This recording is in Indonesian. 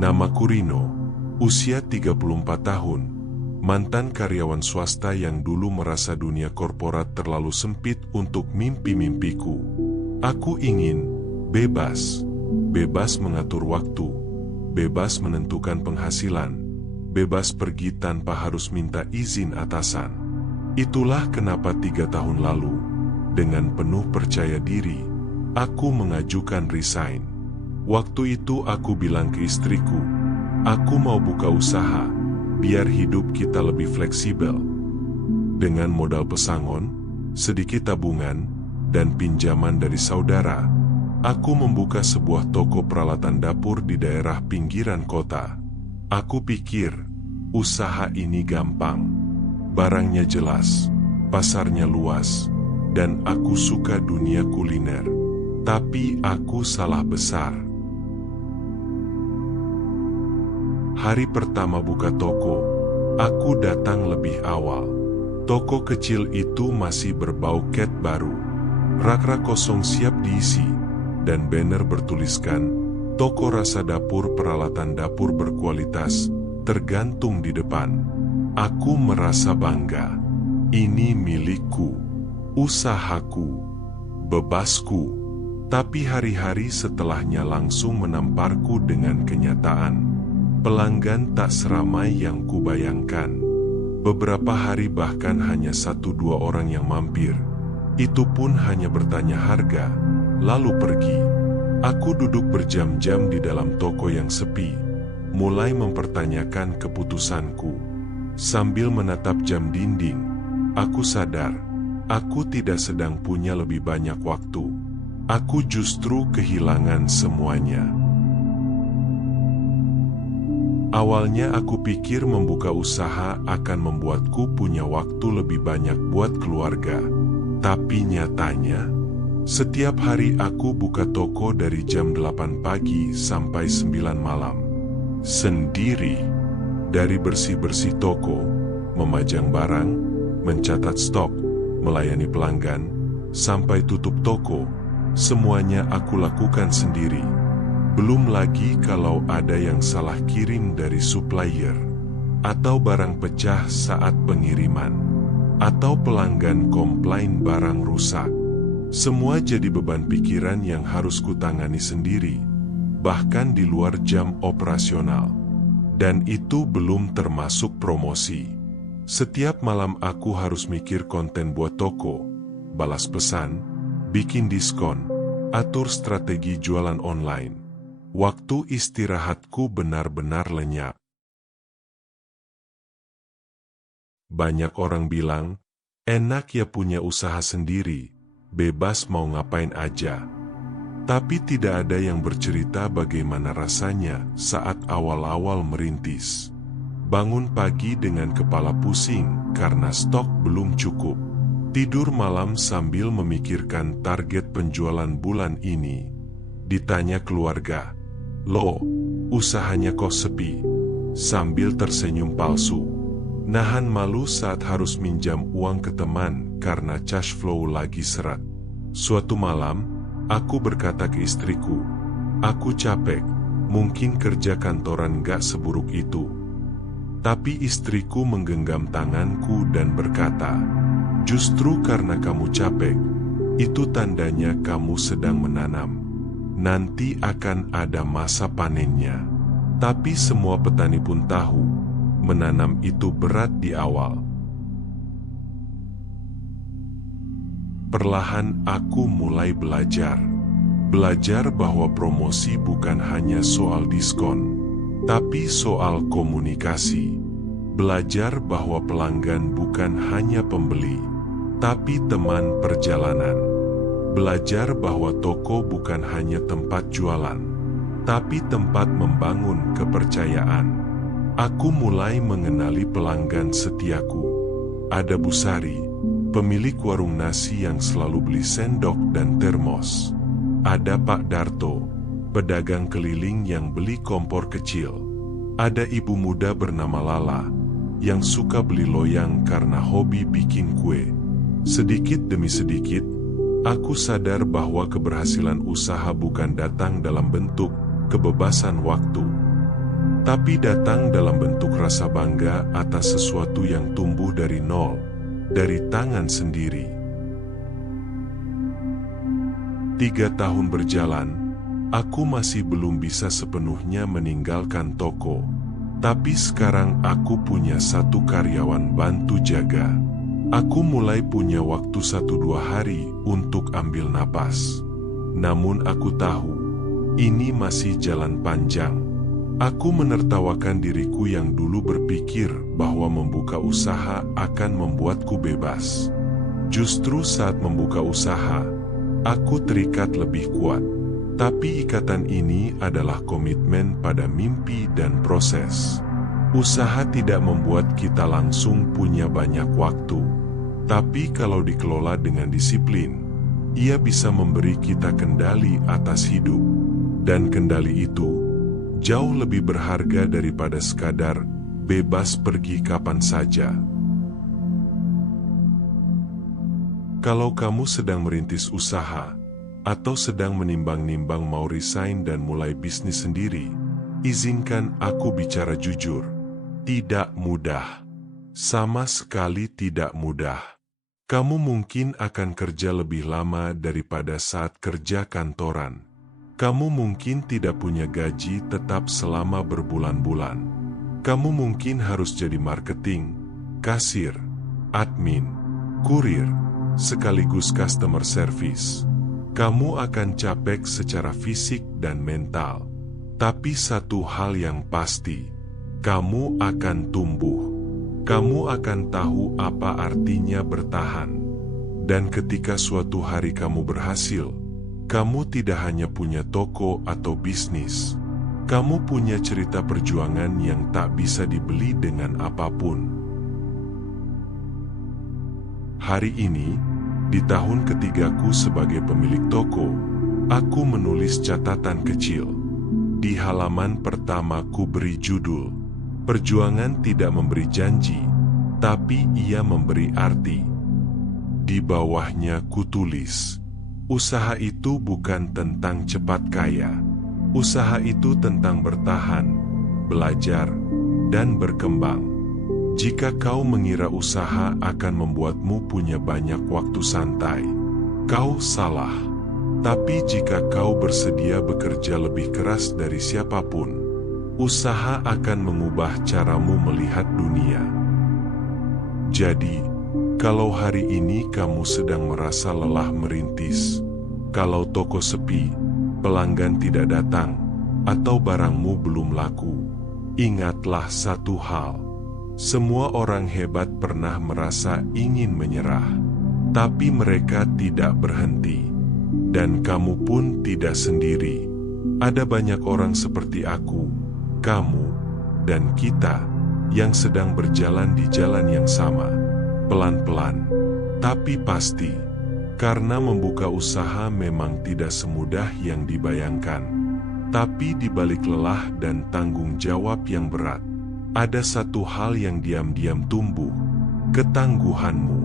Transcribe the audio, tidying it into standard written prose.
Namaku Rino, usia 34 tahun, mantan karyawan swasta yang dulu merasa dunia korporat terlalu sempit untuk mimpi-mimpiku. Aku ingin bebas, bebas mengatur waktu, bebas menentukan penghasilan, bebas pergi tanpa harus minta izin atasan. Itulah kenapa 3 tahun lalu, dengan penuh percaya diri, aku mengajukan resign. Waktu itu aku bilang ke istriku, aku mau buka usaha, biar hidup kita lebih fleksibel. Dengan modal pesangon, sedikit tabungan, dan pinjaman dari saudara, aku membuka sebuah toko peralatan dapur di daerah pinggiran kota. Aku pikir, usaha ini gampang. Barangnya jelas, pasarnya luas, dan aku suka dunia kuliner. Tapi aku salah besar. Hari pertama buka toko, aku datang lebih awal. Toko kecil itu masih berbau cat baru. Rak-rak kosong siap diisi, dan banner bertuliskan, toko rasa dapur peralatan dapur berkualitas, tergantung di depan. Aku merasa bangga. Ini milikku, usahaku, bebasku. Tapi hari-hari setelahnya langsung menamparku dengan kenyataan. Pelanggan tak seramai yang kubayangkan. Beberapa hari bahkan hanya 1-2 orang yang mampir. Itu pun hanya bertanya harga, lalu pergi. Aku duduk berjam-jam di dalam toko yang sepi, mulai mempertanyakan keputusanku. Sambil menatap jam dinding, aku sadar, aku tidak sedang punya lebih banyak waktu. Aku justru kehilangan semuanya. Awalnya aku pikir membuka usaha akan membuatku punya waktu lebih banyak buat keluarga. Tapi nyatanya, setiap hari aku buka toko dari jam 8 pagi sampai 9 malam. Sendiri. Dari bersih-bersih toko, memajang barang, mencatat stok, melayani pelanggan, sampai tutup toko, semuanya aku lakukan sendiri. Belum lagi kalau ada yang salah kirim dari supplier, atau barang pecah saat pengiriman, atau pelanggan komplain barang rusak. Semua jadi beban pikiran yang harus kutangani sendiri, bahkan di luar jam operasional. Dan itu belum termasuk promosi. Setiap malam aku harus mikir konten buat toko, balas pesan, bikin diskon, atur strategi jualan online. Waktu istirahatku benar-benar lenyap. Banyak orang bilang, enak ya punya usaha sendiri, bebas mau ngapain aja. Tapi tidak ada yang bercerita bagaimana rasanya saat awal-awal merintis. Bangun pagi dengan kepala pusing karena stok belum cukup. Tidur malam sambil memikirkan target penjualan bulan ini. Ditanya keluarga, "Loh, usahanya kok sepi?" Sambil tersenyum palsu. Nahan malu saat harus minjam uang ke teman karena cash flow lagi seret. Suatu malam, aku berkata ke istriku, "Aku capek, mungkin kerja kantoran gak seburuk itu." Tapi istriku menggenggam tanganku dan berkata, "Justru karena kamu capek, itu tandanya kamu sedang menanam. Nanti akan ada masa panennya." Tapi semua petani pun tahu, menanam itu berat di awal. Perlahan aku mulai belajar. Belajar bahwa promosi bukan hanya soal diskon, tapi soal komunikasi. Belajar bahwa pelanggan bukan hanya pembeli, tapi teman perjalanan. Belajar bahwa toko bukan hanya tempat jualan, tapi tempat membangun kepercayaan. Aku mulai mengenali pelanggan setiaku. Ada Bu Sari, pemilik warung nasi yang selalu beli sendok dan termos. Ada Pak Darto, pedagang keliling yang beli kompor kecil. Ada ibu muda bernama Lala, yang suka beli loyang karena hobi bikin kue. Sedikit demi sedikit, aku sadar bahwa keberhasilan usaha bukan datang dalam bentuk kebebasan waktu, tapi datang dalam bentuk rasa bangga atas sesuatu yang tumbuh dari nol, dari tangan sendiri. 3 tahun berjalan, aku masih belum bisa sepenuhnya meninggalkan toko. Tapi sekarang aku punya 1 karyawan bantu jaga. Aku mulai punya waktu 1-2 hari untuk ambil napas. Namun aku tahu, ini masih jalan panjang. Aku menertawakan diriku yang dulu berpikir bahwa membuka usaha akan membuatku bebas. Justru saat membuka usaha, aku terikat lebih kuat. Tapi ikatan ini adalah komitmen pada mimpi dan proses. Usaha tidak membuat kita langsung punya banyak waktu. Tapi kalau dikelola dengan disiplin, ia bisa memberi kita kendali atas hidup. Dan kendali itu jauh lebih berharga daripada sekadar bebas pergi kapan saja. Kalau kamu sedang merintis usaha, atau sedang menimbang-nimbang mau resign dan mulai bisnis sendiri, izinkan aku bicara jujur. Tidak mudah. Sama sekali tidak mudah. Kamu mungkin akan kerja lebih lama daripada saat kerja kantoran. Kamu mungkin tidak punya gaji tetap selama berbulan-bulan. Kamu mungkin harus jadi marketing, kasir, admin, kurir, sekaligus customer service. Kamu akan capek secara fisik dan mental. Tapi satu hal yang pasti, kamu akan tumbuh. Kamu akan tahu apa artinya bertahan. Dan ketika suatu hari kamu berhasil, kamu tidak hanya punya toko atau bisnis. Kamu punya cerita perjuangan yang tak bisa dibeli dengan apapun. Hari ini, di tahun ketigaku sebagai pemilik toko, aku menulis catatan kecil. Di halaman pertama ku beri judul, "Perjuangan tidak memberi janji, tapi ia memberi arti." Di bawahnya ku tulis, usaha itu bukan tentang cepat kaya. Usaha itu tentang bertahan, belajar, dan berkembang. Jika kau mengira usaha akan membuatmu punya banyak waktu santai, kau salah. Tapi jika kau bersedia bekerja lebih keras dari siapapun, usaha akan mengubah caramu melihat dunia. Jadi, kalau hari ini kamu sedang merasa lelah merintis, kalau toko sepi, pelanggan tidak datang, atau barangmu belum laku, ingatlah satu hal. Semua orang hebat pernah merasa ingin menyerah, tapi mereka tidak berhenti. Dan kamu pun tidak sendiri. Ada banyak orang seperti aku, kamu, dan kita yang sedang berjalan di jalan yang sama, pelan-pelan, tapi pasti. Karena membuka usaha memang tidak semudah yang dibayangkan. Tapi di balik lelah dan tanggung jawab yang berat, ada satu hal yang diam-diam tumbuh, ketangguhanmu.